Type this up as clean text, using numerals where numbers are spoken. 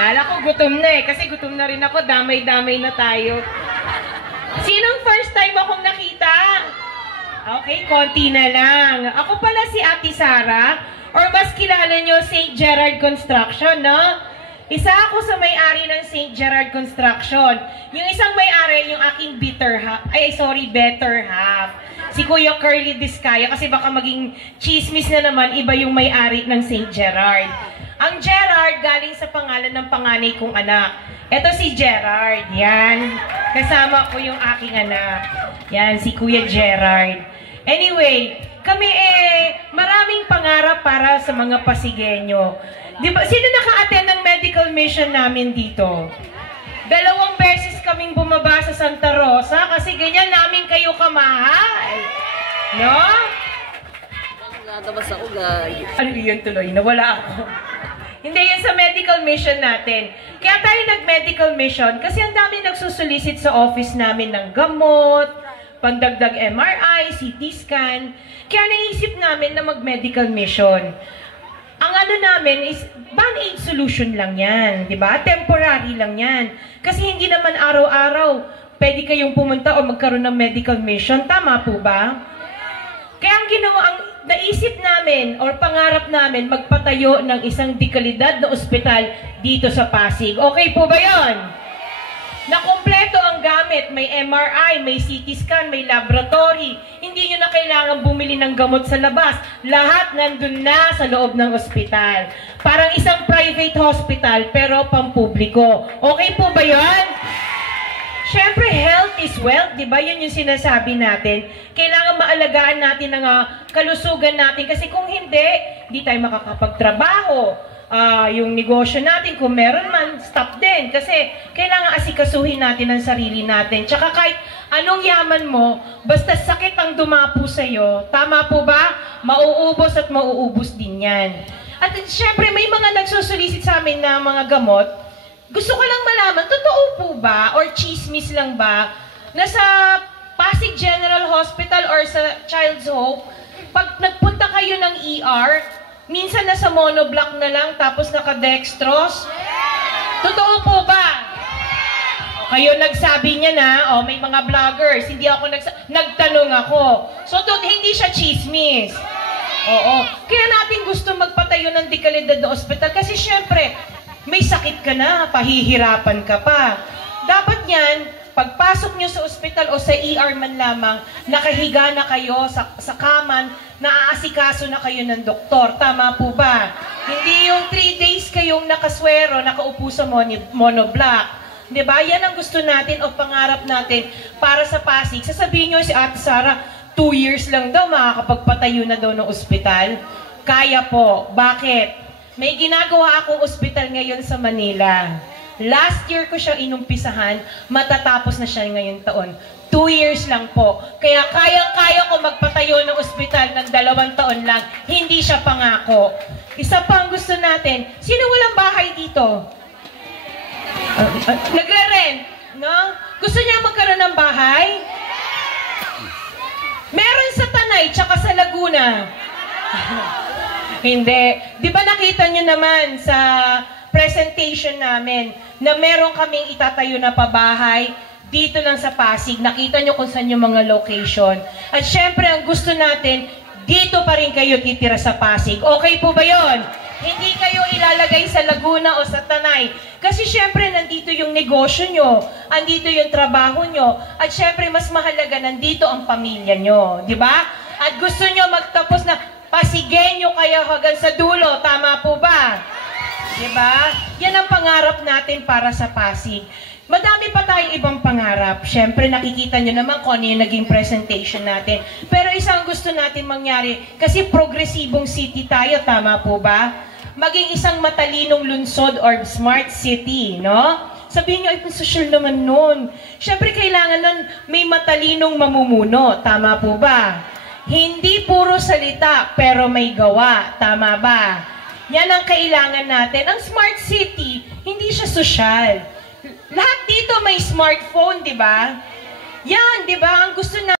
Kala ko gutom na eh, kasi gutom na rin ako, damay-damay na tayo. Sinong first time akong nakita? Okay, konti na lang. Ako pala si Ate Sara, or mas kilala nyo, St. Gerard Construction, no? Isa ako sa may-ari ng St. Gerard Construction. Yung isang may-ari, yung aking better half. Si Kuya Curly Discaya, kasi baka maging chismis na naman, iba yung may-ari ng St. Gerard. Ang Gerard, galing sa pangalan ng panganay kong anak. Ito si Gerard, yan. Kasama ko yung aking anak. Yan, si Kuya Gerard. Anyway, kami maraming pangarap para sa mga Pasigueño. Diba, sino naka-attend ng medical mission namin dito? 2 beses kaming bumaba sa Santa Rosa kasi ganyan namin kayo kamahal. No? Natabas ako, guys. Ano yun tuloy? Nawala ako. Hindi, yun sa medical mission natin. Kaya tayo nag-medical mission kasi ang dami nagsusolicit sa office namin ng gamot, pandagdag MRI, CT scan. Kaya naisip namin na mag-medical mission. Ang ano namin is, band-aid solution lang yan, di ba? Temporary lang yan. Kasi hindi naman araw-araw pwede kayong pumunta o magkaroon ng medical mission. Tama po ba? Kaya ang ginawa, ang naisip namin or pangarap namin, magpatayo ng isang dekalidad na ospital dito sa Pasig. Okay po ba yon? Na kumpleto ang gamit, may MRI, may CT scan, may laboratory. Hindi nyo na kailangan bumili ng gamot sa labas. Lahat nandun na sa loob ng ospital. Parang isang private hospital pero pampubliko. Okay po ba yun? Siyempre, health is wealth, di ba? Yun yung sinasabi natin. Kailangan maalagaan natin ang kalusugan natin kasi kung hindi tayo makakapagtrabaho. Yung negosyo natin, kung meron man, stop din. Kasi kailangan asikasuhin natin ang sarili natin. Tsaka kahit anong yaman mo, basta sakit ang dumapo sa'yo, tama po ba? Mauubos at mauubos din yan. At syempre, may mga nagsusulisit sa amin na mga gamot. Gusto ko lang malaman, totoo po ba, or chismis lang ba, na sa Pasig General Hospital or sa Child's Hope, pag nagpunta kayo ng ER, minsan nasa monoblock na lang tapos naka-dextrose? Totoo po ba? O, kayo nagsabi niya na, may mga vloggers, hindi ako nagtanong ako. So, hindi siya chismis. Oo. Kaya natin gusto magpatayo ng dekalidad na ospital kasi syempre, may sakit ka na, pahihirapan ka pa. Dapat yan, pagpasok nyo sa ospital o sa ER man lamang, nakahiga na kayo sa kaman, naaasikaso na kayo ng doktor. Tama po ba? Hindi yung 3 days kayong nakaswero, nakaupo sa monoblock. Diba? Yan ang gusto natin o pangarap natin para sa Pasig. Sasabihin nyo si Ate Sara, 2 years lang daw, makakapagpatayo na daw ng ospital. Kaya po. Bakit? May ginagawa akong ospital ngayon sa Manila. Last year ko siya inumpisahan, matatapos na siya ngayong taon. 2 years lang po. Kaya kaya ko magpatayo ng ospital ng 2 taon lang. Hindi siya pangako. Isa pa ang gusto natin, sino walang bahay dito? Nagre-rent, no? Gusto niya magkaroon ng bahay? Meron sa Tanay, tsaka sa Laguna. Hindi. Di ba nakita nyo naman sa presentation namin na meron kaming itatayo na pabahay dito lang sa Pasig. Nakita nyo kung saan yung mga location. At syempre, ang gusto natin, dito pa rin kayo titira sa Pasig. Okay po ba yon? Hindi kayo ilalagay sa Laguna o sa Tanay. Kasi syempre, nandito yung negosyo nyo, andito yung trabaho nyo, at syempre, mas mahalaga, nandito ang pamilya nyo. Di ba? At gusto nyo magtapos na Pasigueño kayo hanggang sa dulo. Tama po ba? Diba? Yan ang pangarap natin para sa Pasig. Madami pa tayong ibang pangarap. Siyempre, nakikita nyo naman kung ano yung naging presentation natin. Pero isang gusto natin mangyari, kasi progresibong city tayo, tama po ba? Maging isang matalinong lungsod or smart city, no? Sabihin nyo, ay, social naman nun. Siyempre, kailangan nun may matalinong mamumuno. Tama po ba? Hindi puro salita, pero may gawa. Tama ba? Yan ang kailangan natin. Ang smart city, hindi siya sosyal. Lahat dito may smartphone, di ba? Yan, di ba? Ang gusto natin